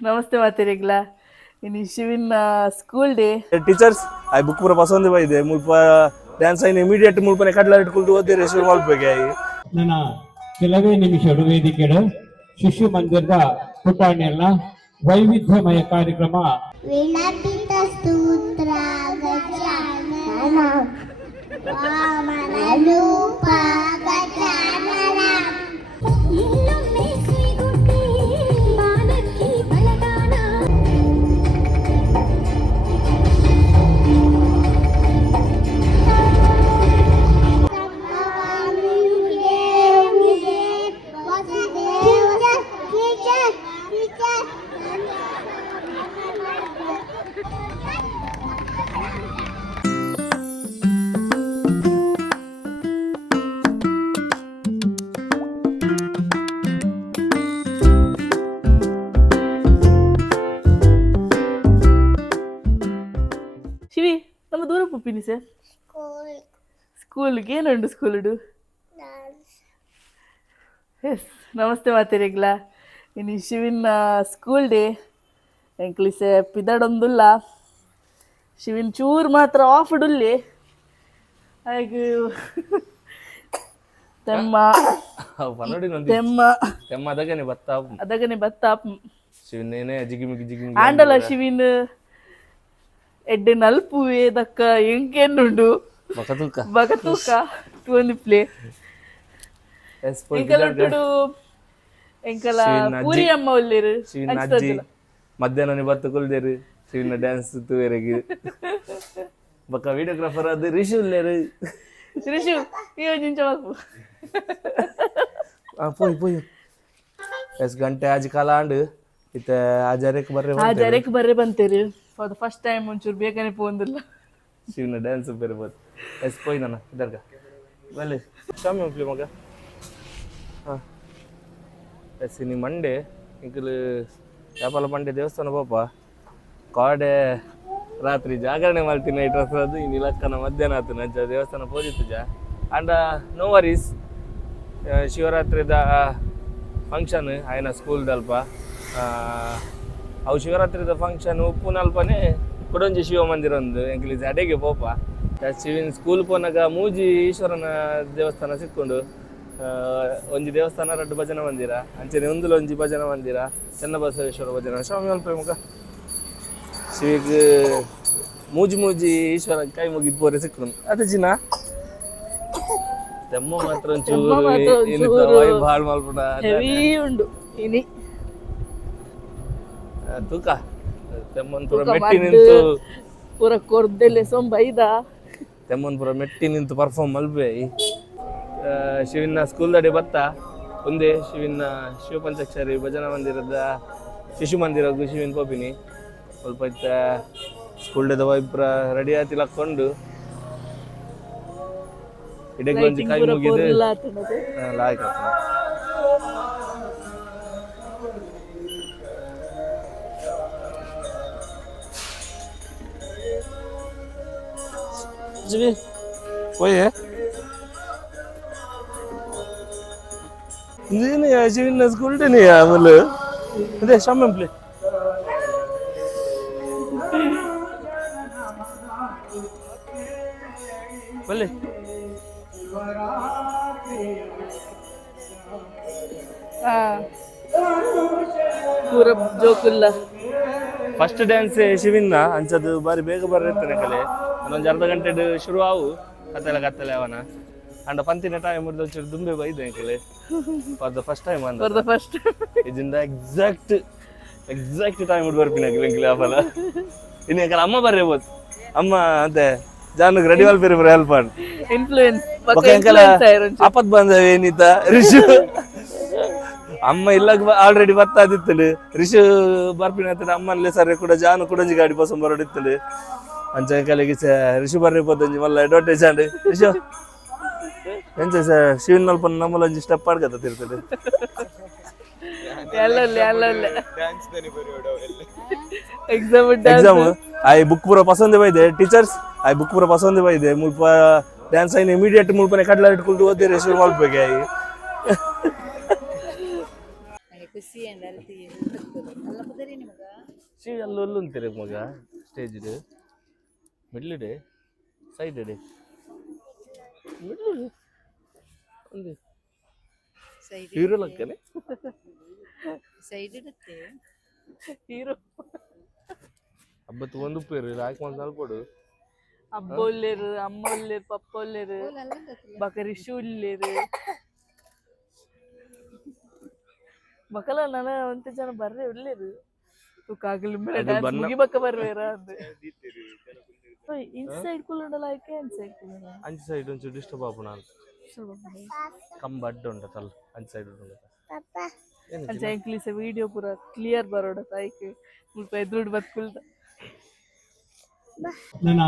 नमस्ते मातेरेगला ini Shivin school day. Teachers, I book pura pasande by the mulpa dance in immediate mulpa kadla itkulu ಹೋದೆ ration ಮಾಡ್ಬೇಕಾ ನನ್ನ ಕೆಲವೇ ನಿಮಿಷಗಳು ವೇದಿಕೆಗಳು ಶಿಶು ಮಂದಿರದ ಪುಟಾಣಿಯಲ್ಲ ವೈವಿಧ್ಯಮಯ ಕಾರ್ಯಕ್ರಮ ವಿನಪಿತ ಸ್ತೋತ್ರ ಗಜಾನನ ವಾಮನ ರೂಪ ಗಜಾನನ ಇನ್ನೊಮ್ಮೆ ಶ್ರೀಗುಡ್ಡೆ ಮಾನಕ್ಕಿ ಬಲದಾನ ಶಿವಿ ನಮ್ಮ ದೂರ ಪುಪ್ಪಿನಿ ಸರ್ ಸ್ಕೂಲ್ಗೆ ಏನುಂಡು ಸ್ಕೂಲ್ಡು ಎಸ್ ನಮಸ್ತೆ ಮಾತೆರೆಗ್ಲ ಇನ್ನು ಶಿವಿನ್ ಸ್ಕೂಲ್ ಡೇ ಎಂಕ್ಲಿಸೆ ಪಿದಡೊಂದುಲ್ಲ ಶಿವಿನ್ ಚೂರು ಮಾತ್ರ ಆಫ್ ಡುಲ್ಲಿ ಹಾಗೆ ತೆಮ್ಮ ತೆಮ್ಮ ತೆಮ್ಮ ಅದಗನೆ ಬತ್ತ ಅದಗನೆ ಬತ್ತ ಶಿವನೇನೆ ಜಿಗಿಮಿಗಿ ಜಿಗಿಮಿಗಿ ಆಂಡಲ ಶಿವಿನ್ ಎಡ್ಡೆ ನಲ್ಪು ಏದಕ್ಕ ಎಂಕೆನ್ನುಂಡು ಬಕತುಕ ಬಗತೂಕ ಒಂದು ಪ್ಲೇ ಎಂಕಲೊಟ್ಟುಡು ಎಂಕಲ ಪೂರಿ ಅಮ್ಮ ಒಲ್ಲೇರು ಶಿವನ ಅಜ್ಜಿ ಮಧ್ಯಾಹ್ನ ಬತ್ತು ಕುಲ್ದೇರು ಶಿವನ ಡ್ಯಾನ್ಸ್ ತೂವೆರೆಗಿ ಬಕ ವಿಡಿಯೋಗ್ರಾಫರ್ ಅದು ರಿಷು ಉಲ್ಲೇರು ರಿಷು ಅಯ್ಯೋ ಜಿಂಚವಾಕು ಪೋಯ್ ಪೋಯ್ ಎಸ್ ಗಂಟೆ ಆಜ್ ಕಾಲ ಆಂಡು ಇತ್ತ ಆಜಾರೆಕ್ ಬರ್ರೆ ಬಂತೇರು ಫಾರ್ ದ ಫಸ್ಟ್ ಟೈಮ್ ಒಂಚೂರು ಬೇಗನೆ ಪೋಂದಿಲ್ಲ ಶಿವನ ಡ್ಯಾನ್ಸ್ ಬೇರೆ ಬೋದು ಎಸ್ ಪೋಯ್ ನನ್ನ ಇದರ್ಗ ಬಲ್ಲಿ ಶಾಮಿ ಹೋಗ್ಲಿ ಮಗ ಹಾಂ ಎಸ್ ನೀ ಮಂಡೆ ಇಂಕಲು ಯಾಪಲ ಮಂಡೆ ದೇವಸ್ಥಾನ ಪಾಪ ಕಾಡೆ ರಾತ್ರಿ ಜಾಗರಣೆ ಮಾಡ್ತೀನಿ ನೈಟ್ ಅದು ಇನ್ನು ಇಲಕ್ಕನ ಮಧ್ಯಾಹ್ನ ಆತು ನಜ್ಜ ದೇವಸ್ಥಾನ ಪೋದಿತ್ತು ಜಾ ಆ್ಯಂಡ್ ನೋ ವರೀಸ್ ಶಿವರಾತ್ರಿದ ಫಂಕ್ಷನ್ ಆಯ್ನ ಸ್ಕೂಲ್ದಲ್ಪ ಅವು ಶಿವರಾತ್ರಿದ ಫಂಕ್ಷನ್ ಉಪ್ಪುನಲ್ಪನೇ ಕೊಡೊಂಜಿ ಶಿವ ಮಂದಿರ ಒಂದು ಎಂಕ್ಲಿಸ್ ಅಡೆಗೆ ಪೋಪ ಶಿವಿನ ಸ್ಕೂಲ್ ಪೋನಾಗ ಮೂಜಿ ಈಶ್ವರನ ದೇವಸ್ಥಾನ ಸಿಕ್ಕೊಂಡು ಒಂಜಿ ದೇವಸ್ಥಾನ ರಡ್ಡು ಭಜನ ಮಂದಿರ ಅಂಚನೆ ಒಂದುಲ ಒಂಜಿ ಭಜನ ಮಂದಿರ ಚೆನ್ನಬಸವೇಶ್ವರ ಭಜನ ಸ್ವಾಮಿ ಅಲ್ಪ ಮುಖ ಶಿವಿಗೆ ಮೂಜಿ ಈಶ್ವರ ಕೈ ಮುಗಿದ್ ಪೋರೆ ಸಿಕ್ಕೊಂಡು ಅದು ಜಿನ ತೆಮ್ಮ ಮಾತ್ರ ಒಂಚೂರು ಭಾಳ ಮಾಡ್ಬಿಡ ಹೆವಿ ಉಂಡು ಇನಿ ತೂಕ ತೆಮ್ಮನ್ ಪುರ ಮೆಟ್ಟಿ ನಿಂತು ಪೂರ ಕೊರ್ದೆಲೆ ಸೊಂಬೈದ ತೆಮ್ಮನ್ ಪುರ ಮೆಟ್ಟಿ ನಿಂತು ಪರ್ಫಾರ್ಮ್ ಮಲ್ಬೆ ಶಿವಿನ ಸ್ಕೂಲ್ದಡೆ ಬತ್ತ ಒಂದೇ ಶಿವಿನ ಶಿವ ಪಂಚಾಕ್ಷರಿ ಭಜನಾ ಮಂದಿರದ ಶಿಶು ಮಂದಿರಗೂ ಶಿವಿನ ಪೋಪಿನಿ ಸ್ವಲ್ಪ ಇತ್ತ ಸ್ಕೂಲ್ ಡೇದ ವೈಬ್ರ ರೆಡಿ ಆತಿ ಹಾಕೊಂಡು ಇಡಕ್ಕೆ ಒಂಜಿ ಕೈ ಮುಗಿದು ಲಾಯ್ಕ Jadi, oh ya? Ini ya, jadi nas school deh nih ya, malu. Udah, sama play. Boleh. ಪೂರ ಜೋಕುಲ್ಲ ಫಸ್ಟ್ ಡ್ಯಾನ್ಸ್ ಶಿವಿನ ಅಂಚದು ಬಾರಿ ಬೇಗ ಬರ್ತೇನೆ ಕಲೆ ಒಂದೊಂದು ಅರ್ಧ ಗಂಟೆ ಶುರು ಆವು ಕತ್ತಲೆ ಅವನ ಅಂಡ ಪಂತಿನ ಟೈಮ್ ಮುರಿದ ಒಂಚೂರು ದುಂಬೆ ಬೈದು ಅಂಕಲೆ ಫಾರ್ ದ ಫಸ್ಟ್ ಟೈಮ್ ಅಂದ ಫಸ್ಟ್ ಇದರಿಂದ ಎಕ್ಸಾಕ್ಟ್ ಟೈಮ್ ಮುಡಿ ಬರ್ಪಿನ ಅಂಕಲೆ ಆಪಲ ಇನ್ನು ಯಾಕಲ್ಲ ಅಮ್ಮ ಬರ್ರೇಬೋದು ಅಮ್ಮ ಅಂತೆ ಜಾನುಗ್ ರೆಡಿ ವಾಲ್ಪೇರಿ ಬರ ಹೆಲ್ಪ್ ಮಾಡಿ ಇನ್ಫ್ಲೂಯೆನ್ಸ್ ಆಪತ್ ಬಂದವೆ ಏನಿತ್ತ ರಿಷು ಅಮ್ಮ ಇಲ್ಲ ಆಲ್ರೆಡಿ ಬತ್ತಾದಿತ್ತಲು ರಿಷು ಬರ್ಪಿನ ಅಮ್ಮನಲ್ಲೇ ಸರಿ ಕೂಡ ಜಾನು ಕುಡಂಜಿ ಗಾಡಿ ಪಸಂ ಬರೋಡಿತ್ತಲು ಅಂಚ ಕಲೆಗೆ ರಿಷು ಬರ್ರಿ ಪೊಂಜಿ ಮಲ್ಲ ಅಡ್ವರ್ಟೈಸ್ ಆಂಡ್ ರಿಷು ಎಂಚ ಶಿವನ್ ನಲ್ಪ ನಮ್ಮಲ್ಲಿ ಒಂಜಿ ಸ್ಟೆಪ್ ಆಡ್ಕತ್ತ ತಿರ್ತದೆ ಎಕ್ಸಾಮ್ ಐ ಬುಕ್ ಪೂರ ಪಸಂದೆ ಬೈದೆ ಟೀಚರ್ಸ್ ಐ ಬುಕ್ ಪೂರ ಪಸಂದೆ ಬೈದೆ ಮುಲ್ಪ ಡ್ಯಾನ್ಸ್ ಐನ್ ಇಮಿಡಿಯೇಟ್ ಮುಲ್ಪನೆ ಕಡ್ಲ ಇಟ್ಕೊಂಡು ಓದಿ ರೆಸ್ಟ್ ಮಾಡ್ಬೇಕು ಖುಷಿ ಸಿ ಅಲ್ಲೊಲ್ಲು ಅಂತೀರಿ ಮಗ ಸ್ಟೇಜ್ ಮಿಡ್ಲಿಡೆ ಸೈಡ್ ಇಡೆ ಮಿಡ್ಲು ಒಂದು ಹೀರೋ ಲಕ್ಕನೆ ಸೈಡ್ ಇರುತ್ತೆ ಹೀರೋ ಅಬ್ಬತ್ತು ಒಂದು ಉಪ್ಪೇರು ಹಾಕಿ ಒಂದು ನಲ್ಕೊಡು ಅಬ್ಬ ಒಲ್ಲೇರು ಅಮ್ಮ ಒಲ್ಲೇರು ಪಪ್ಪ ಒಲ್ಲೇರು ಬಕರಿ ಶೂಲ್ಲೇರು ಮಕ್ಕಳ ನನ್ನ ಒಂತೆ ಜನ ಬರ್ರೆ ಒಲ್ಲೇರು ಕಾಗಲಿ ಮೇಲೆ ಡ್ಯಾನ್ಸ್ ಮುಗಿಬಕ್ಕ ಬರ್ವೇರ ಅಂದೆ ಇನ್ಸೈಡ್ ಕುಲ್ಲುಂಡಲ ಆಯ್ಕೆ ಇನ್ಸೈಡ್ ಕುಲ್ಲುಂಡ ಅಂಚೆ ಸೈಡ್ ಒಂಚೂರು ಡಿಸ್ಟರ್ಬ್ ಆಪುಣ ಅಂತ ಕಂಬ ಅಡ್ಡ ಉಂಟಲ್ಲ ಅಂಚೆ ಸೈಡ್ ಉಂಟು ಅಂಚೆ ಇಂಗ್ಲೀಷ್ ವಿಡಿಯೋ ಪೂರ ಕ್ಲಿಯರ್ ಬರೋಡ ಆಯ್ಕೆ ಮುಲ್ಪ ಎದುರುಡು ಬತ್ಕುಲ್ದ ನನ್ನ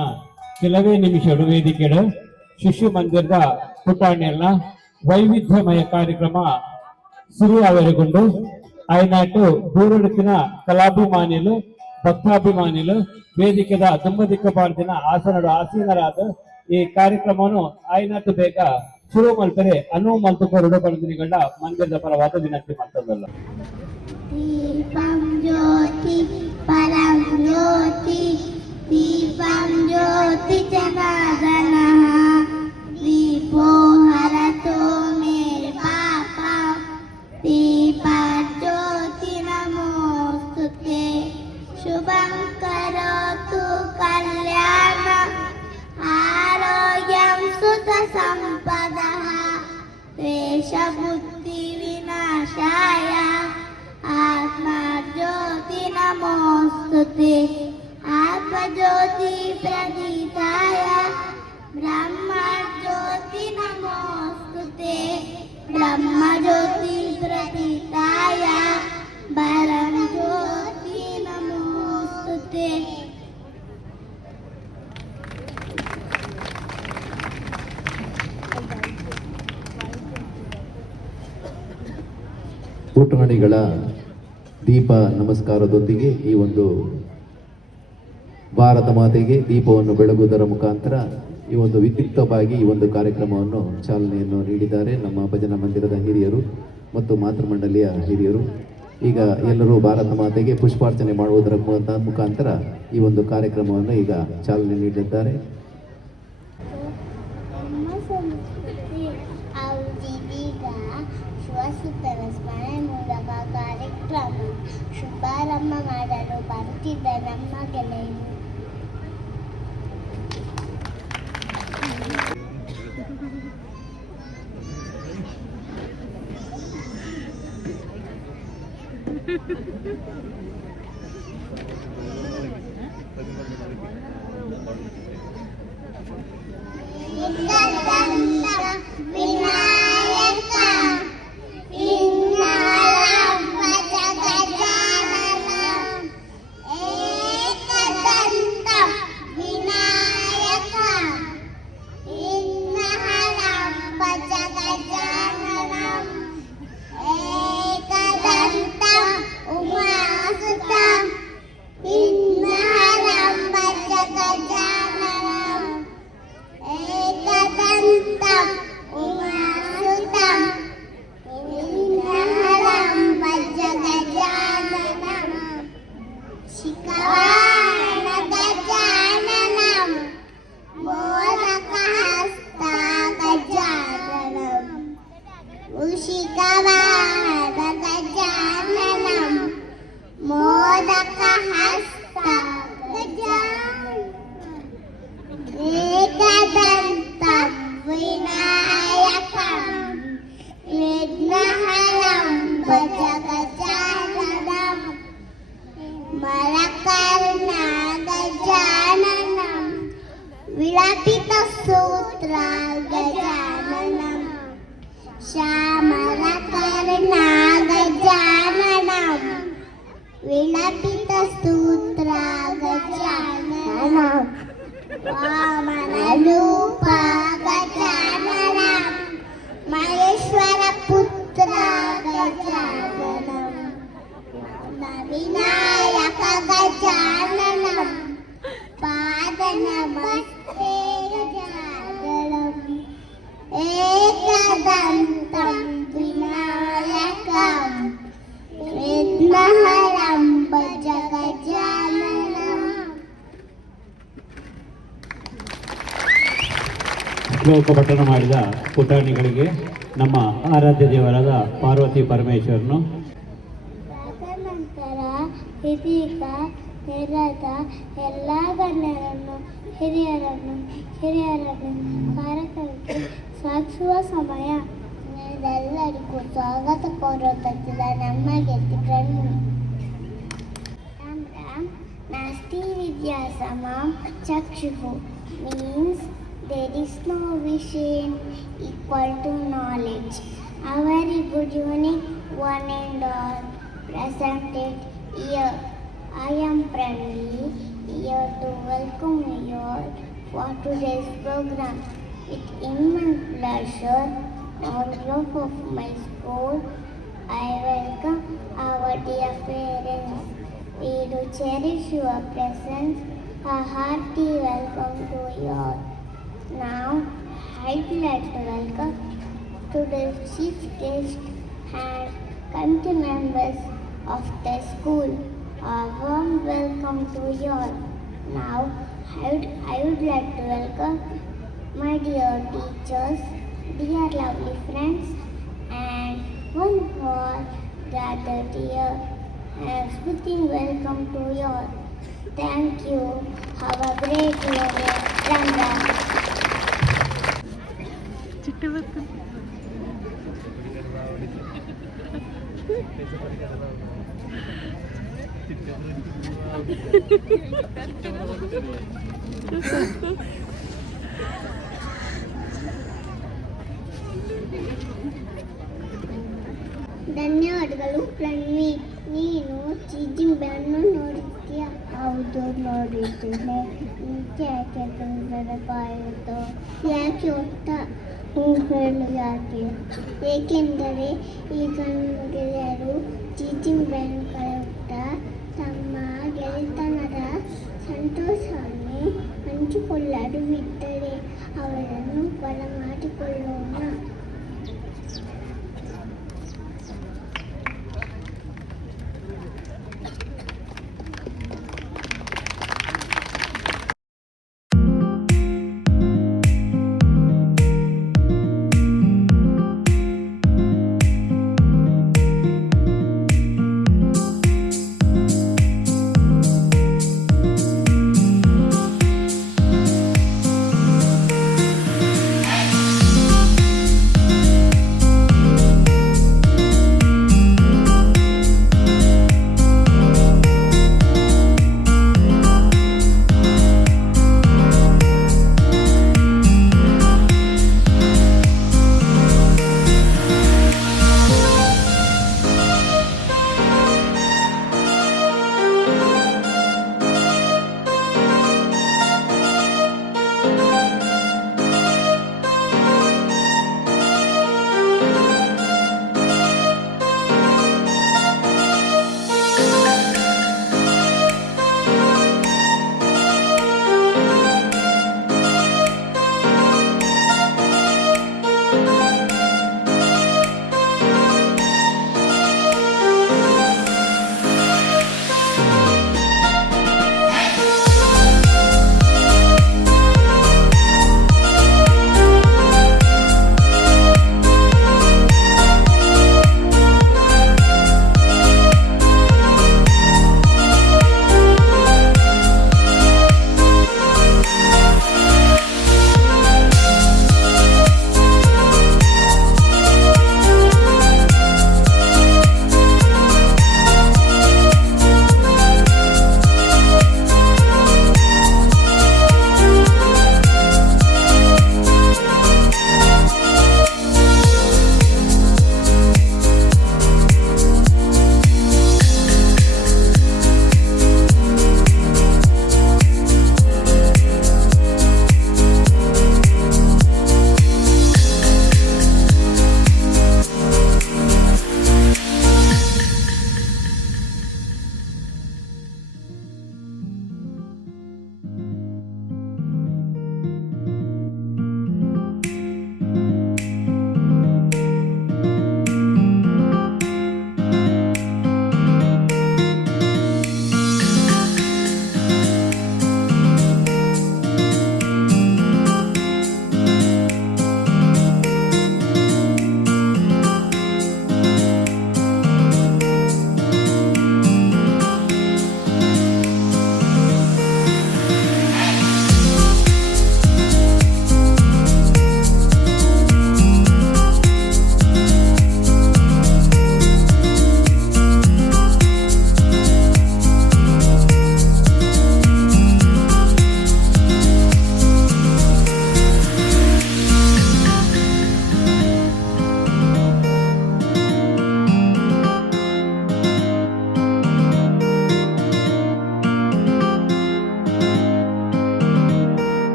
ಕೆಲವೇ ನಿಮಿಷಗಳು ವೇದಿಕೆಗಳು ಶಿಶು ಮಂದಿರದ ಪುಟಾಣಿಯಲ್ಲ ವೈವಿಧ್ಯಮಯ ಕಾರ್ಯಕ್ರಮ ಶುರುವಾವರೆಗೊಂಡು ಆಯ್ನಾಟು ದೂರಡುತ್ತಿನ ಕಲಾಭಿಮಾನಿಗಳು ಭಕ್ತಾಭಿಮಾನಿಗಳು ವೇದಿಕೆದ ದುಮ್ಮದಿಕ್ಕ ಪಾರ್ದಿನ ಆಸೀನರಾದ ಈ ಕಾರ್ಯಕ್ರಮವನ್ನು ಆಯ್ನಾಟು ಬೇಗ ಶುರು ಮಾಡ್ತಾರೆ ಅನುವು ಮಲ್ತುಕೋರಡು ಬಂದಿನಿಗಳ ಮಂದಿರದ ಪರವಾದ ವಿನಂತಿ ಮಾಡ್ತದಲ್ಲ ದೀಪಂ ಜ್ಯೋತಿ ಪರಂ ಜ್ಯೋತಿ ದೀಪಂ ಜ್ಯೋತಿ ಜನಾರ್ದನ ದೀಪೋ ಹರತೋ ಮೇರೆ ಪಾಪ ದೀಪ ಜ್ಯೋತಿ ನಮೋಸ್ತುತೆ ಶುಭಂ ಕರೋತು ಕಲ್ಯಾಣ ಆರೋಗ್ಯಂ ಸುತ ಸಂಪದಃ ದ್ವೇಷ ಬುದ್ಧಿ ವಿನಾಶಾಯ ಆತ್ಮ ಜ್ಯೋತಿ ನಮೋಸ್ತುತೆ ಆತ್ಮ ಜ್ಯೋತಿ ಪ್ರದೀತಾಯ ಬ್ರಹ್ಮ ಜ್ಯೋತಿ ನಮೋಸ್ತುತೆ ಬ್ರಹ್ಮ ಜ್ಯೋತಿ ಪ್ರದೀತಾಯ ಪರಂ ಜ್ಯೋತಿ ನಮೋಸ್ತುತೆ ಪುಟಾಣಿಗಳ ದೀಪ ನಮಸ್ಕಾರದೊಂದಿಗೆ ಈ ಒಂದು ಭಾರತ ಮಾತೆಗೆ ದೀಪವನ್ನು ಬೆಳಗುವುದರ ಮುಖಾಂತರ ಈ ಒಂದು ವಿದ್ಯುಕ್ತವಾಗಿ ಈ ಒಂದು ಕಾರ್ಯಕ್ರಮವನ್ನು ಚಾಲನೆಯನ್ನು ನೀಡಿದ್ದಾರೆ ನಮ್ಮ ಭಜನಾ ಮಂದಿರದ ಹಿರಿಯರು ಮತ್ತು ಮಾತೃಮಂಡಲಿಯ ಹಿರಿಯರು. ಈಗ ಎಲ್ಲರೂ ಭಾರತ ಮಾತೆಗೆ ಪುಷ್ಪಾರ್ಚನೆ ಮಾಡುವುದರ ಮುಖಾಂತರ ಈ ಒಂದು ಕಾರ್ಯಕ್ರಮವನ್ನು ಈಗ ಚಾಲನೆ ನೀಡಿದ್ದಾರೆ. ನಮ್ಮ ಸಂಸ್ಕೃತಿ ಔಜಿದೀಗ ಶಿವಸುತ್ತನ ಸ್ಮರಣೆ ಮೂಲಕ ಕಾರ್ಯಕ್ರಮ ಶುಭಾರಂಭ ಮಾಡಲು ಬರುತ್ತಿದ್ದ ನಮ್ಮ ಗೆಳೆಯರು ವಿನಾಯಕ ಇಂದ್ರಾಲಂಬ ಜಗಜಾನನ ಏಕದಂತ ವಿನಾಯಕ ಇಂದ್ರಾಲಂಬ ಜಗಜಾನನ ಏಕದಂತ ಉಮಾಸುತ ಇಂದ್ರಾಲಂಬ ಜಗಜಾನನ ಏಕದಂತ ಉಮಾಸುತ ಇಂದ್ರಾಲಂಬ ಜಗಜಾನನ ಶಿಖವಾಹನ ಗಜಾನನ ಮೋದಕಹಸ್ತ ಗಜಾನನ ಶಿಖವಾಹನ ಗಜಾನನ ಮೋದಕಹಸ್ತ ಗಜಾನನ ಏಕದಂತ ವಿನಾಯಕ ವಿಘ್ನಹರಂ ಗಜಗಜಾನನಂ ಮರಕರ್ಣ ಗಜಾನನಂ ವಿಳಪಿತ ಸೂತ್ರ ಗಜಾನನಂ ಶ್ಯಾಮರಕರ್ಣ ಗಜಾನನಂ ವಿಳಪಿತ ಸೂತ್ರ ಗಜಾನನಂ ವಾಮನರೂಪ ಗಜಾನನಂ ಮಹೇಶ್ವರ ಪುತ್ರ ಗಜಾನನಂ ವಿನಾಯಕ ಗಜಾನನಂ ಪಾದ ನಮಸ್ತೆ ಗಜಾನನಂ ಏಕದಂತಂ ವಿನಾಯಕಂ ವಿಘ್ನಹರಂ ಶ್ಲೋಕ ಪಠಣ ಮಾಡಿದ ಪುಟಾಣಿಗಳಿಗೆ ನಮ್ಮ ಆರಾಧ್ಯ ದೇವರಾದ ಪಾರ್ವತಿ ಪರಮೇಶ್ವರನು ನಂತರ ಇದೀಗ ನೆರೆದ ಎಲ್ಲ ಗಣ್ಯರನ್ನು ಹಿರಿಯರನ್ನು ಕಾರ್ಯಕ್ರಮಕ್ಕೆ ಸಾಗಿಸುವ ಸಮಯ. ಎಲ್ಲರಿಗೂ ಸ್ವಾಗತ ಕೋರುತ್ತಿದ್ದ ನಮ್ಮ ಗೆದ್ದಿಗಳನ್ನು नास्ति विद्या समां चक्षुः means there is no vision equal to knowledge. A very good evening, one and all presented here. I am Pranali, here to welcome you all for today's program. With immense pleasure, on behalf of my school, I welcome our dear parents. We do cherish your presence. A hearty welcome to you all. Now, I'd like to welcome today's chief guest and committee members of the school. A warm welcome to you all. Now, I would like to welcome my dear teachers, dear lovely friends, and one who are gathered here. Speaking welcome to you all. Thank you. Have a great day. Ranga. ಧನ್ಯವಾದಗಳು ಪ್ರಣವಿ. ನೀನು ಚೀಜಿಂಗ್ ಬ್ಯಾನ್ನು ನೋಡಿದ್ಯಾ? ಹೌದು ನೋಡಿದ್ದೇನೆ. ಈಚೆ ಯಾಕೆ ಕಾಯಿತು? ಯಾಕೆ ಹೋಗ್ತಾ ಹೇಳು ಯಾಕೆ? ಏಕೆಂದರೆ ಈಗ ಗೆಳೆಯರು ಚೀಜಿಂಗ್ ಬ್ಯಾನ್ ಕಳೆಯುತ್ತಾ ತಮ್ಮ ಗೆಳೆತನದ ಸಂತೋಷವನ್ನು ಹಂಚಿಕೊಳ್ಳಲು ಬಿದ್ದರೆ ಅವರನ್ನು ಬರಮಾಡಿಕೊಳ್ಳೋಣ.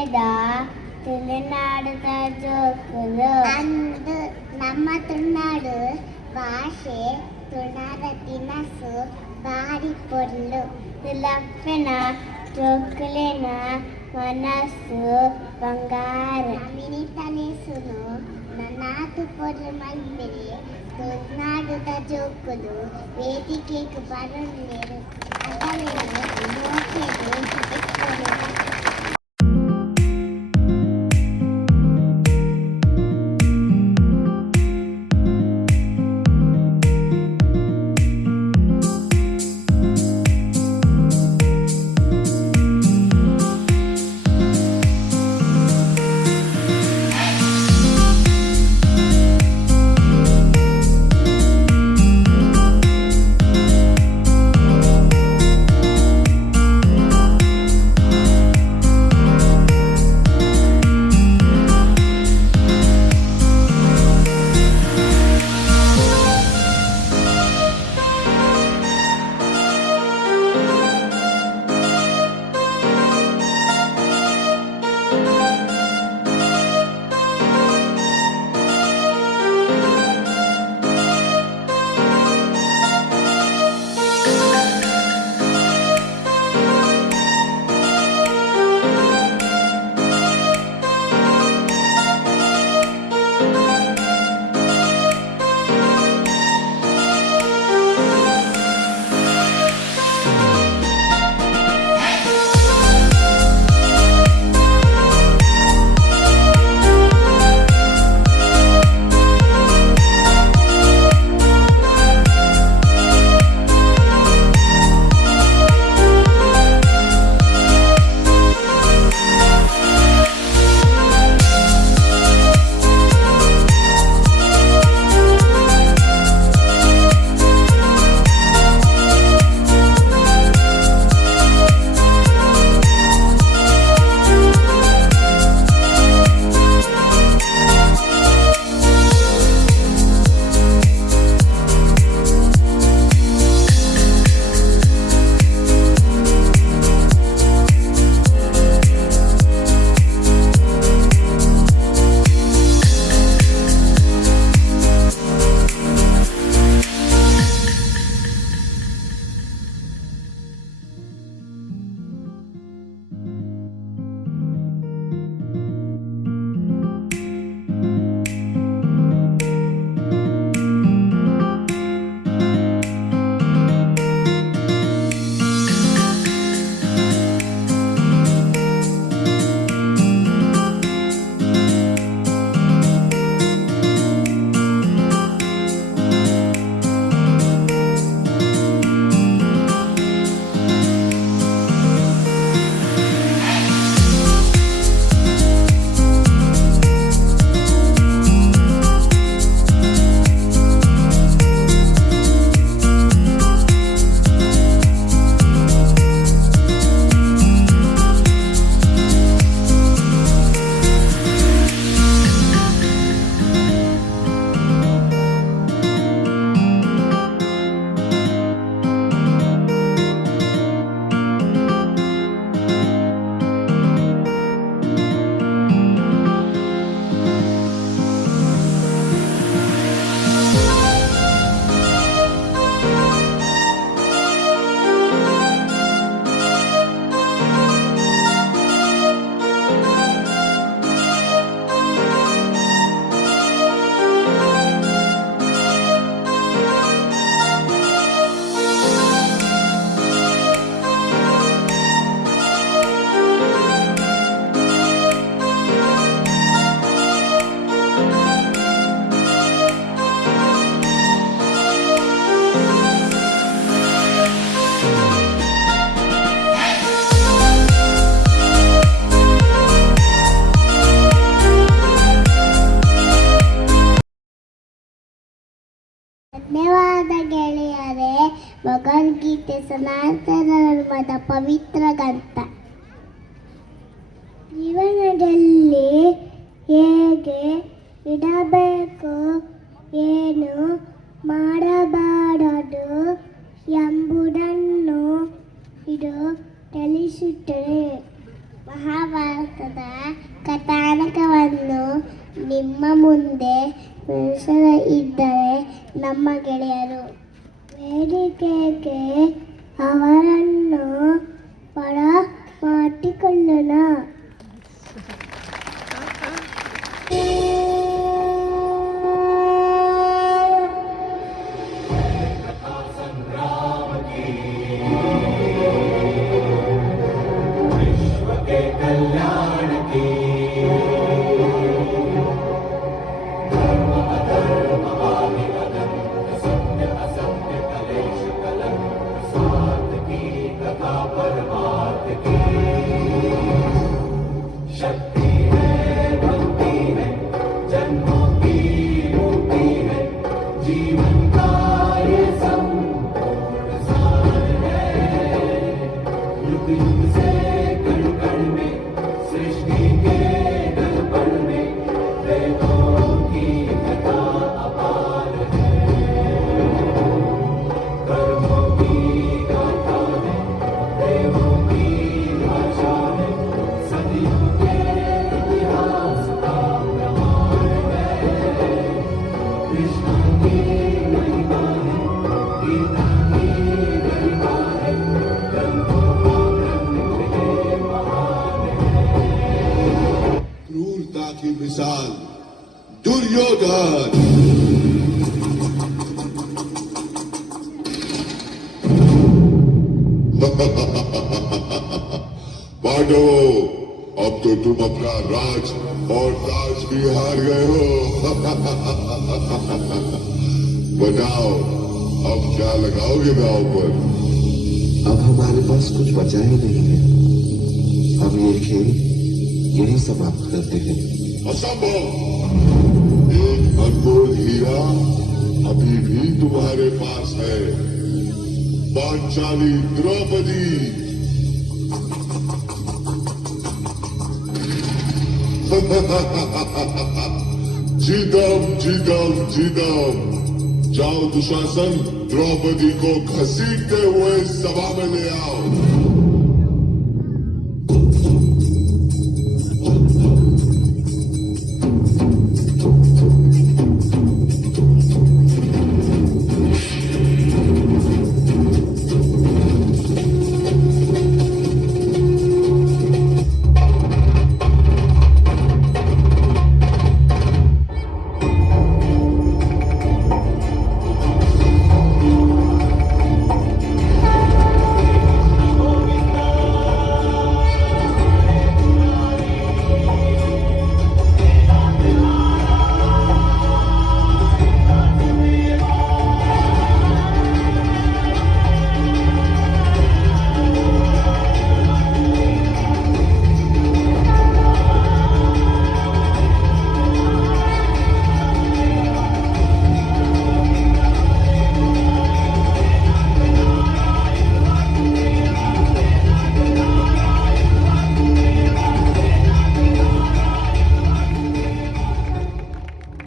ಬೇಡ ತುಳುನಾಡದ ಜೋಕುಲು ಅಂದು ನಮ್ಮ ತುಳುನಾಡು ಭಾಷೆ ತುಳುನಾಡ ತಿನಸು ಭಾರಿ ಪೊರ್ಲು ತುಲಪ್ಪನ ಜೋಕುಲಿನ ಮನಸ್ಸು ಬಂಗಾರ ಮಿನಿತನೆಸುನು ನನ್ನಾತು ಪೊರ್ಲು ಮಲ್ಬೆರೆ ತುಳುನಾಡದ ಜೋಕುಲು ವೇದಿಕೆಗೆ ಬರಲೇರು ಅದರಲ್ಲಿ ಧನ್ಯವಾದ ಗೆಳೆಯರೇ. ಭಗವದ್ಗೀತೆ ಸನಾತನ ಧರ್ಮದ ಪವಿತ್ರ ಗ್ರಂಥ. ಜೀವನದಲ್ಲಿ ಹೇಗೆ ಇಡಬೇಕು, ಏನು ಮಾಡಬಾರದು ಎಂಬುದನ್ನು ಇದು ತಿಳಿಸುತ್ತದೆ. ಮಹಾಭಾರತದ ಇದ್ದರೆ ನಮ್ಮ ಗೆಳೆಯರು. ವೇದಿಕೆಗೆ ಅವರನ್ನು ಬರ ಮಾಡಿಕೊಳ್ಳೋಣ. क्रूरता की मिसाल दुर्योधन। पांडवों, अब तो तुम अपना राज और ताज भी हार गए हो। बताओ अब क्या लगाओगे दांव पर? अब हमारे पास कुछ बचा ही नहीं है। हम ये खेल यही समाप्त करते हैं। असंभव! एक अनमोल हीरा अभी भी तुम्हारे पास है, पांचाली द्रौपदी। जीतम जीतम जीतम। जाओ दुशासन, द्रौपदी को घसीटते हुए सभा में ले आओ।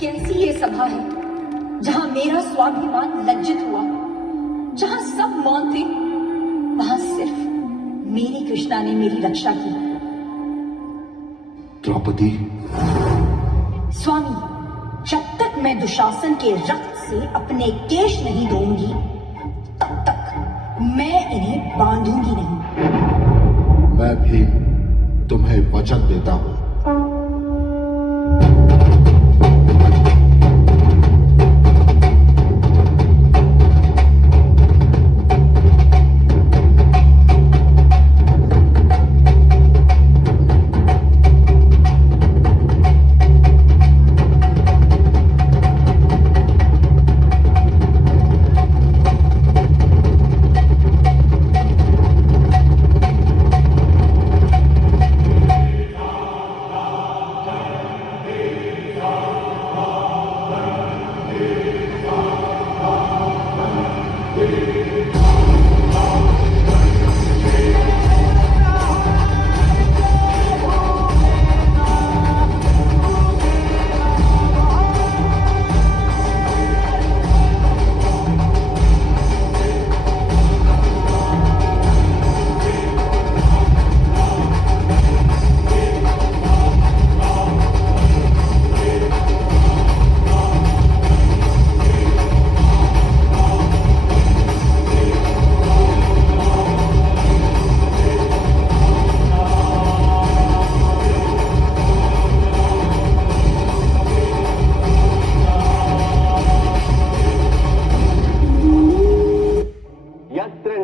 कैसी ये सभा है जहां मेरा स्वाभिमान लज्जित हुआ, जहां सब मौन थे, वहां सिर्फ मेरी कृष्णा ने मेरी रक्षा की। द्रौपदी, स्वामी, जब तक मैं दुशासन के रक्त से अपने केश नहीं धोऊंगी, तब तक मैं इन्हें बांधूंगी नहीं। मैं भी तुम्हें वचन देता हूं।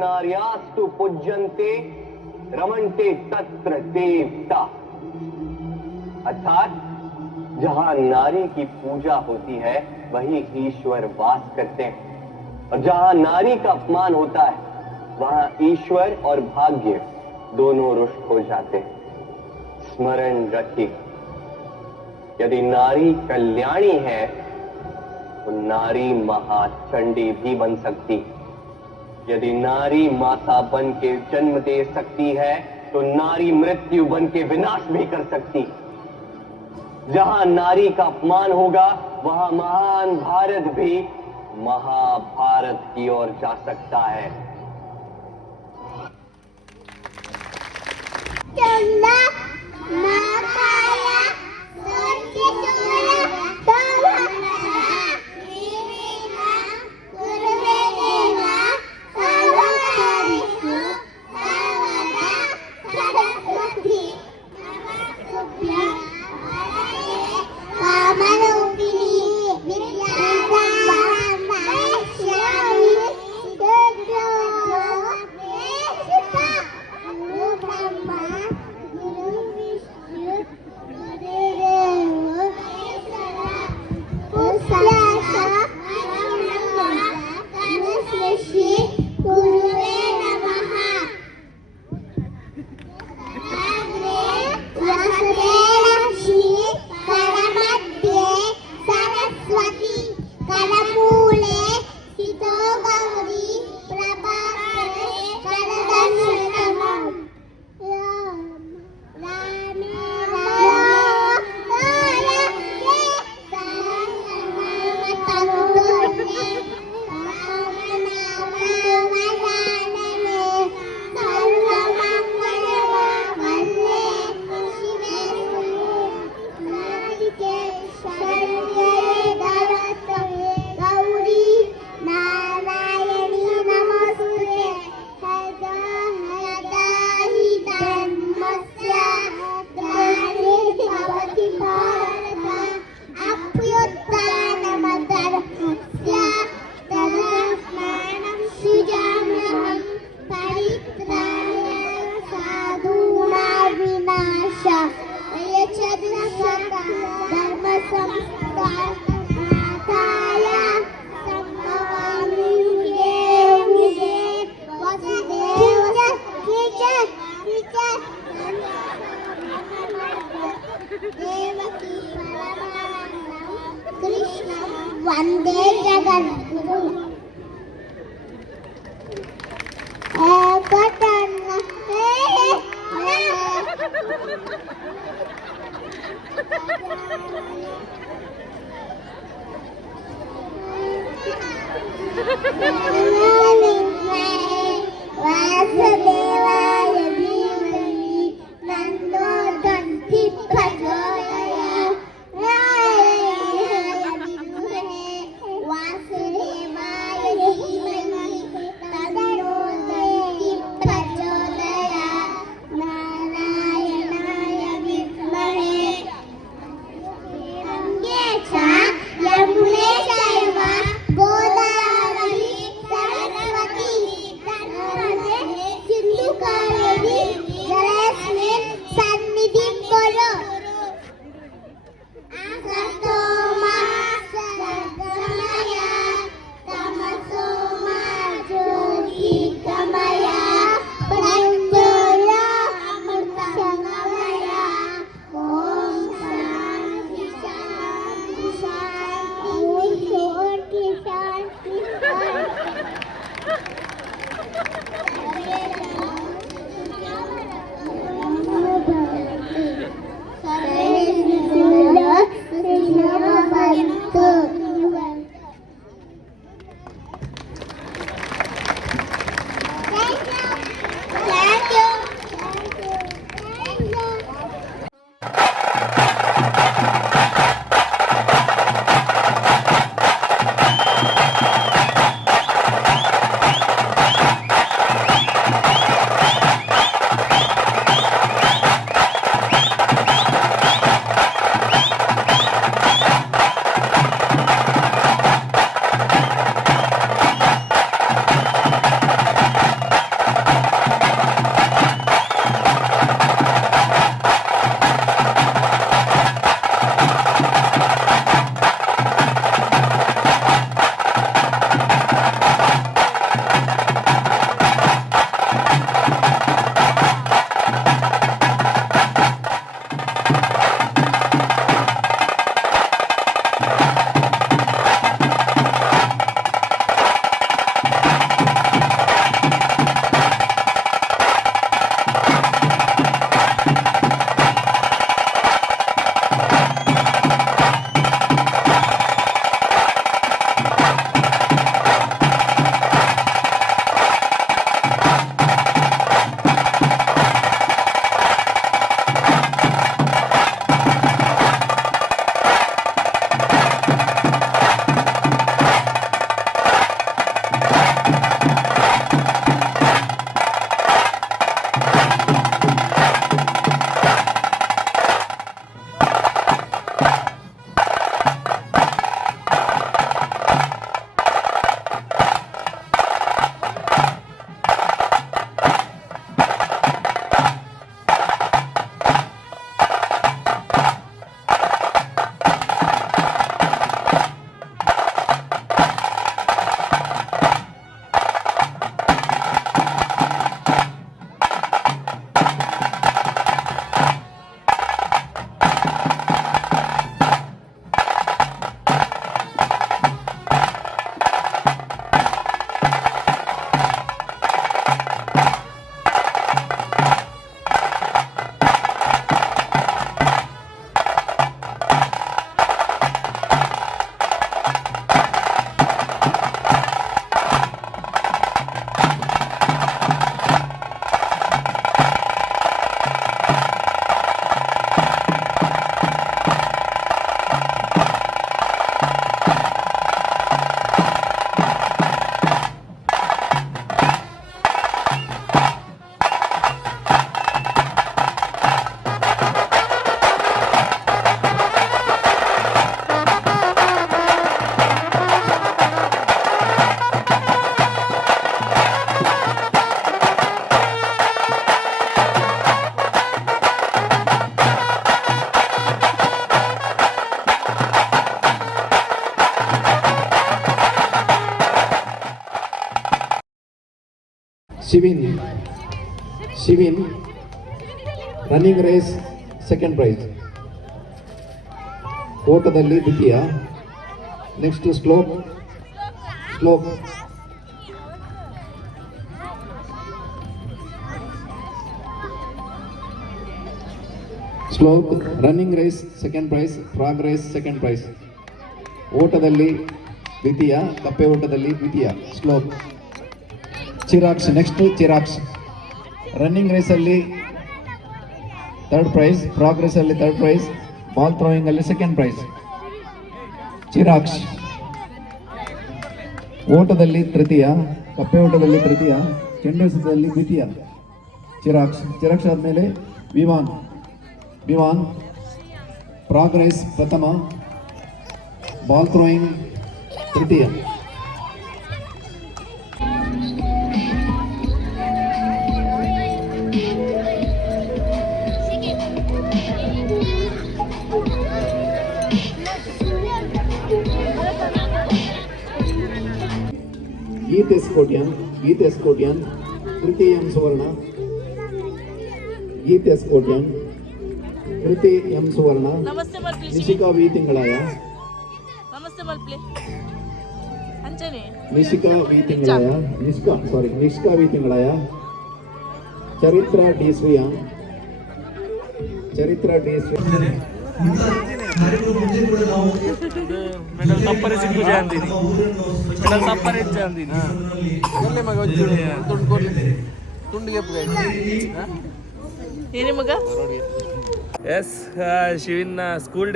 नार्यास्तु पूज्यन्ते रमन्ते तत्र देवता। अर्थात जहां नारी की पूजा होती है वही ईश्वर वास करते हैं, और जहां नारी का अपमान होता है वहां ईश्वर और भाग्य दोनों रुष्ट हो जाते हैं। स्मरण रखिए, यदि नारी कल्याणी है तो नारी महाचंडी भी बन सकती। यदि नारी माता बन के जन्म दे सकती है तो नारी मृत्यु बन के विनाश भी कर सकती। जहां नारी का अपमान होगा वहां महान भारत भी महाभारत की ओर जा सकता है। वंदे जगद्गुरु वासुदेवाय धीमहि तन्नो दन्ति प्रचोदयात्। वासुदेवाय धीमहि तन्नो दन्ति प्रचोदयात्। नारायणाय विद्महे यमुने चैव Godavari Shivin running race second prize, ಓಟದಲ್ಲಿ ದ್ವಿತೀಯ. Next Shlok running race second prize, frog race second prize, ಓಟದಲ್ಲಿ ದ್ವಿತೀಯ, ಕಪ್ಪೆ ಓಟದಲ್ಲಿ ದ್ವಿತೀಯ. ಶ್ಲೋಕ್ ಚಿರಾಕ್ಸ್ ರನ್ನಿಂಗ್ ರೇಸಲ್ಲಿ ಥರ್ಡ್ ಪ್ರೈಸ್, ಫ್ರಾಗ್ ರೇಸಲ್ಲಿ ಥರ್ಡ್ ಪ್ರೈಸ್, ಬಾಲ್ ಥ್ರೋಯಿಂಗ್ ಅಲ್ಲಿ ಸೆಕೆಂಡ್ ಪ್ರೈಸ್. ಚಿರಾಕ್ಸ್ ಓಟದಲ್ಲಿ ತೃತೀಯ, ಕಪ್ಪೆ ಓಟದಲ್ಲಿ ತೃತೀಯ, ಚೆಂಡು ಎಸೆತದಲ್ಲಿ ದ್ವಿತೀಯ. ಚಿರಾಕ್ಸ್ ಆದಮೇಲೆ ವಿವಾನ್ ಫ್ರಾಗ್ ರೇಸ್ ಪ್ರಥಮ, ಬಾಲ್ ಥ್ರೋಯಿಂಗ್ ತೃತೀಯ. ಗೀತೆ ಸ್ಕೋಟಿಯನ್ ತೃತೀಯ ಎಂ ಸುವರ್ಣ, ನಮಸ್ತೆ ಮಲ್ಪ್ಲಿ. ನಿಶಿಕಾ ವಿ ತಿಂಗಳಾಯ, ನಮಸ್ತೆ ಮಲ್ಪ್ಲಿ. ಅಂಚನೆ ನಿಷ್ಕಾ ವಿ ತಿಂಗಳಾಯ, ಚರಿತ್ರ ಡಿ ಶ್ರೀಯ. ಮೆಡಲ್ ತಪ್ಪರೆ ಸಿಕ್ಕುಜೆ ಅಂತೀನಿ, ಮೆಡಲ್ ತಪ್ಪರೆ ಇಜ್ಜೆ ಅಂತೀನಿ. ಏನೇ ಮಗ? ಎಸ್ ಶಿವಿನ ಸ್ಕೂಲ್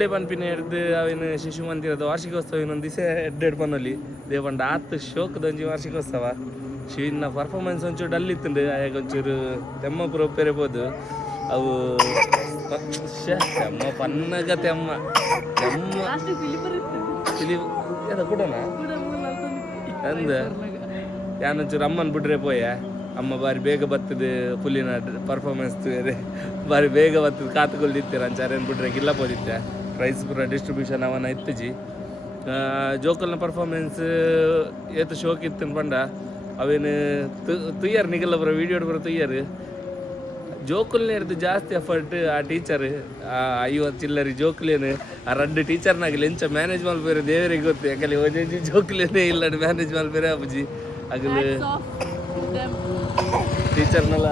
ಡೇ ಪನ್ಪಿನ ಹಿಡ್ದು ಅವಿನ ಶಿಶು ಮಂದಿರದ ವಾರ್ಷಿಕೋತ್ಸವ ಇನ್ನೊಂದು ದಿವಸ ಎಡ್ಡೆಡ್ ಪನ್ನಲ್ಲಿ ದೇವಂಡ ಆತು ಶೋಕದೊಂಜಿ ವಾರ್ಷಿಕೋತ್ಸವ. ಶಿವಿನ ಪರ್ಫಾರ್ಮೆನ್ಸ್ ಒಂಚೂರು ಡಲ್ ಇತ್ತುಂಡು, ಆಗ ಒಂಚೂರು ತೆಮ್ಮ ಪುರೋಪೆರಬಹುದು. ಅವು ತೆಮ್ಮ ಪನ್ನಗ ತೆಮ್ಮ ಕೂಡನ ಅಂದ ಯಾನೊಂಚೂರು ಅಮ್ಮನ ಬಿಟ್ರೆ ಪೋಯ ಅಮ್ಮ ಬಾರಿ ಬೇಗ ಬರ್ತದೆ ಫುಲ್ಲಿನ ಪರ್ಫಾರ್ಮೆನ್ಸ್ ಬಾರಿ ಬೇಗ ಬರ್ತದೆ ಕಾತುಕೊಳ್ದಿತ್ತೀರ ಅಂಚಾರೇನು ಬಿಟ್ರೆ ಗಿಲ್ಲ ಪೋದಿತ್ತೆ. ಪ್ರೈಸ್ ಪೂರ ಡಿಸ್ಟ್ರಿಬ್ಯೂಷನ್ ಅವನ ಇತ್ತಜಿ ಜೋಕಲ್ನ ಪರ್ಫಾರ್ಮೆನ್ಸ್ ಏತು ಶೋಕ್ ಇತ್ತು ಪಂಡ ಅವೇನು ತುಯ್ಯರ್ ನಿಗಲ್ಲ ಬರೋ ವೀಡಿಯೋ ಬರೋ ತುಯ್ಯರ್ ಜೋಕುಲ್ನೇ ಇರ್ದು ಜಾಸ್ತಿ ಎಫರ್ಟ್ ಆ ಟೀಚರ್ 50 ಚಿಲ್ಲರಿ ಜೋಕುಲೇನು ಆ 2 ಟೀಚರ್ನಾಗಲಿ ಎಂಚ ಮ್ಯಾನೇಜ್ ಮಲ್ಪೇರೆ ದೇವರಿಗೆ ಗೊತ್ತು. ಯಾಕಲ್ಲಿ ಒಂಜಿ ಜೋಕುಲೇನೇ ಇಲ್ಲ ಮ್ಯಾನೇಜ್ ಮಲ್ಪೇರೆ ಅಪ್ಪಜಿ ಆಗಲಿ ಟೀಚರ್ನೆಲ್ಲ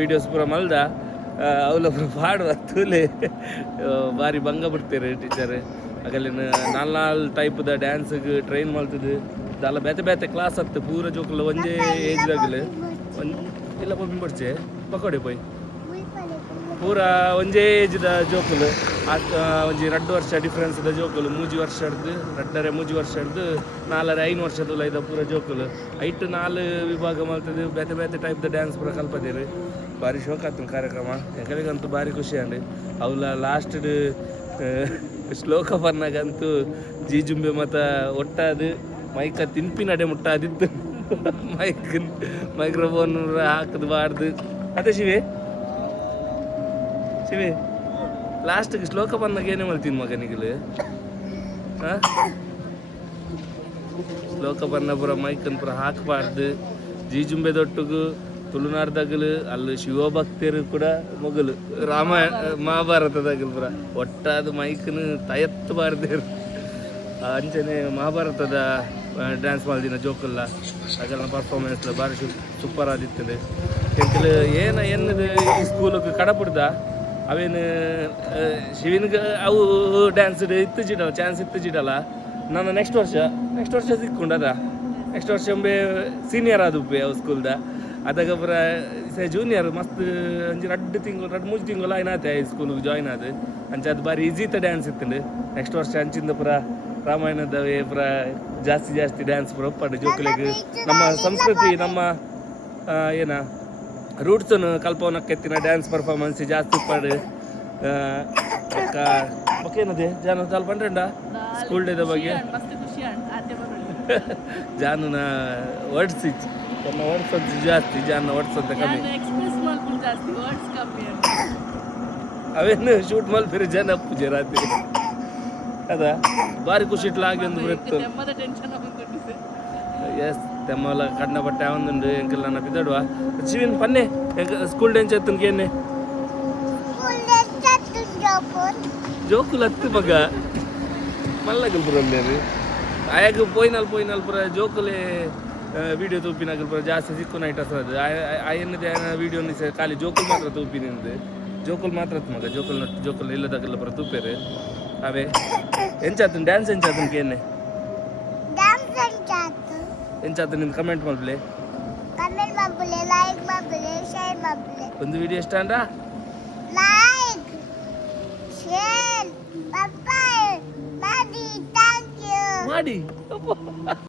ವೀಡಿಯೋಸ್ ಪೂರ ಮಲ್ದ ಅವಲ ಪೂರ ಪಾಡುವ ತೂಲೆ ಭಾರಿ ಭಂಗ ಬಿಡ್ತಾರೆ ಟೀಚರ್. ಆಗಲ್ಲಿ 4 ಟೈಪ್ದ ಡ್ಯಾನ್ಸ್ಗೆ ಟ್ರೈನ್ ಮಾಡ್ತದೆ ಅದೆಲ್ಲ ಬೇತೆ ಕ್ಲಾಸ್ ಹತ್ತು ಪೂರ ಜೋಕುಲ್ಲ ಒಂದೇ ಏಜ್ದಾಗಲಿ ಇಲ್ಲ ಬಿಡ್ಚೆ ಪಕೋಡೆ ಪೋಯ್ ಪೂರ ಒಂದೇ ಏಜ್ದ ಜೋಕುಲು ಒಂಜಿ 2 ವರ್ಷ ಡಿಫ್ರೆನ್ಸ್ದ ಜೋಕುಲು 3 ವರ್ಷ ಹಿಡ್ದು 2 ವರ್ಷ ಹಿಡ್ದು 4-5 ವರ್ಷದ ಇದ್ದ ಪೂರ ಜೋಕುಲು 4 ವಿಭಾಗ ಮಾಡ್ತದೆ ಬೇತೆ ಟೈಪ್ದ ಡ್ಯಾನ್ಸ್ ಪೂರ ಕಲ್ಪದೇರಿ. ಭಾರಿ ಶೋಕ ಆಯ್ತು ಕಾರ್ಯಕ್ರಮ, ಯಾಕಂತೂ ಭಾರಿ ಖುಷಿ ಅಂಡಿ. ಅವಳ ಲಾಸ್ಟ್ ಶ್ಲೋಕ ಪನ್ನಾಗಂತೂ ಜೀಜುಂಬೆ ಮತ್ತು ಒಟ್ಟಾದು ಮೈಕ ತಿನ್ಪಿನಡೆ ಮುಟ್ಟಾದಿತ್ತು ಮೈಕ್ರೋಫೋನ್ ಹಾಕದು ಬಾರ್ದು ಅದೇ ಶಿವೆ ಲಾಸ್ಟ್ಗೆ ಶ್ಲೋಕ ಬಂದಾಗ ಏನೇ ಮಾಡ್ತೀನಿ ಮಗನಿಗಲು ಶ್ಲೋಕ ಬನ್ನ ಪುರ ಮೈಕನ್ ಪುರ ಹಾಕಬಾರ್ದು. ಜೀಜುಂಬೆ ದೊಟ್ಟುಗು ತುಳುನಾಡ್ದಾಗಲು ಅಲ್ಲಿ ಶಿವಭಕ್ತರು ಕೂಡ ಮೊಗಲು ರಾಮಾಯಣ ಮಹಾಭಾರತದಾಗಲು ಪುರ ಒಟ್ಟಾದ ಮೈಕನ್ ತಯತ್ತಬಾರ್ದೇರು ಅಂಚನೆ ಮಹಾಭಾರತದ ಡ್ಯಾನ್ಸ್ ಮಾಡಿದಿನ ಜೋಕಲ್ಲ ಅದೆಲ್ಲ ಪರ್ಫಾರ್ಮೆನ್ಸ್ ಭಾರಿ ಸೂಪರ್ ಆದಿತ್ತದೆ. ಎಂಕಲು ಎನ್ನದು ಈ ಸ್ಕೂಲಿಗೆ ಕಡಪುಡ್ದ ಅವೇನು ಶಿವಿನ್ಗೆ ಅವು ಡ್ಯಾನ್ಸ್ ಇತ್ತಜಿಡಲ್ಲ ಚಾನ್ಸ್ ಇತ್ತಜಿಡಲ್ಲ. ನಾನು ನೆಕ್ಸ್ಟ್ ವರ್ಷ ಸಿಕ್ಕೊಂಡದ ನೆಕ್ಸ್ಟ್ ವರ್ಷ ಒಮ್ಮೆ ಸೀನಿಯರ್ ಆದುಪ್ಪೆ ಅವು ಸ್ಕೂಲ್ದ ಅದಾಗ ಪುರ ಜೂನಿಯರ್ ಮಸ್ತ್ ಒಂಜಿ 2-3 ತಿಂಗಳು ಆಯ್ನಾತೆ ಸ್ಕೂಲಿಗೆ ಜಾಯ್ನ್ ಆದ ಅಂಚ ಅದು ಭಾರಿ ಈಜಿತ ಡ್ಯಾನ್ಸ್ ಇತ್ತಂಡು. ನೆಕ್ಸ್ಟ್ ವರ್ಷ ಅಂಚಿಂದ ಪುರ ರಾಮಾಯಣದವೇ ಪುರ ಜಾಸ್ತಿ ಡ್ಯಾನ್ಸ್ ಪುರ ಒಪ್ಪಾಡು ಜೋಕುಲೆಗೆ ನಮ್ಮ ಸಂಸ್ಕೃತಿ ನಮ್ಮ ಏನ ರೂಟ್ಸನ್ನು ಕಲ್ಪವನಕ್ಕೆತ್ತಿನ ಡ್ಯಾನ್ಸ್ ಪರ್ಫಾರ್ಮೆನ್ಸ್ ಜಾಸ್ತಿ ಉಪ್ಪಾಡು ಏನದೆ ಜಾನು ಚಾಲ್ ಪಂಡ್ರೆಂಡ ಸ್ಕೂಲ್ ಡೇದ ಬಗ್ಗೆ ಜಾನುನ ವರ್ಡ್ಸ್ ಇಚ್ಚು ನನ್ನ ವರ್ಡ್ಸ್ ಅಂತ ಜಾಸ್ತಿ ಜಾನ ವರ್ಡ್ಸ್ ಅಂತ ಕಮ್ಮಿ ಅವೇನು ಶೂಟ್ ಮಲ್ಪೇರಿ ಜನ ಅಪ್ಪುಜೆ ರಾತ್ರಿ ಅದ ಭಾರಿ ಖುಷಿ ಇಟ್ಲಾಗಿ ಒಂದು ಬರುತ್ತೆ. ಎಸ್ ತೆಮ್ಮಲ ಕಂಡ ಬಟ್ಟೆ ಅವೊಂದುಂಡು ಎಂಕಲ್ ನನ್ನ ಪಿದಡುವ ಶಿವಿನ್ ಪನ್ನೆ ಸ್ಕೂಲ್ ಡೆಂಚ್ ಎತ್ತನ್ಕೇನೆ ಜೋಕುಲ್ ಹತ್ತು ಮಗ ಮಲ್ಲಗಲ್ ಪುರಂದೇರು ಆಯಾಗ ಪೋಯ್ನಲ್ ಪುರ ಜೋಕುಲೆ ವಿಡಿಯೋ ತೂಪಿನಾಗಲ್ ಪುರ ಜಾಸ್ತಿ ಸಿಕ್ಕು ನೈಟ್ ಅಸದು ಆಯನ್ನದೇ ವಿಡಿಯೋ ಖಾಲಿ ಜೋಕುಲ್ ಮಾತ್ರ ತೂಪಿನಿಂದು ಜೋಕುಲ್ ಮಾತ್ರ ಮಗ ಜೋಕುಲ್ ಇಲ್ಲದಾಗೆಲ್ಲ ಪುರ ತೂಪೇರು ಅವೇ ಎಂಚಾತನ್ ಡ್ಯಾನ್ಸ್ ಎಂಚಾತನ್ ಕೇನೆ ಎಂಚಾತ ನಿಂದು ಕಮೆಂಟ್ ಮಾಡ್ಬಲೆ ಒಂದು ವಿಡಿಯೋ ಇಷ್ಟ ಅಂದ್ರ ಮಾಡಿ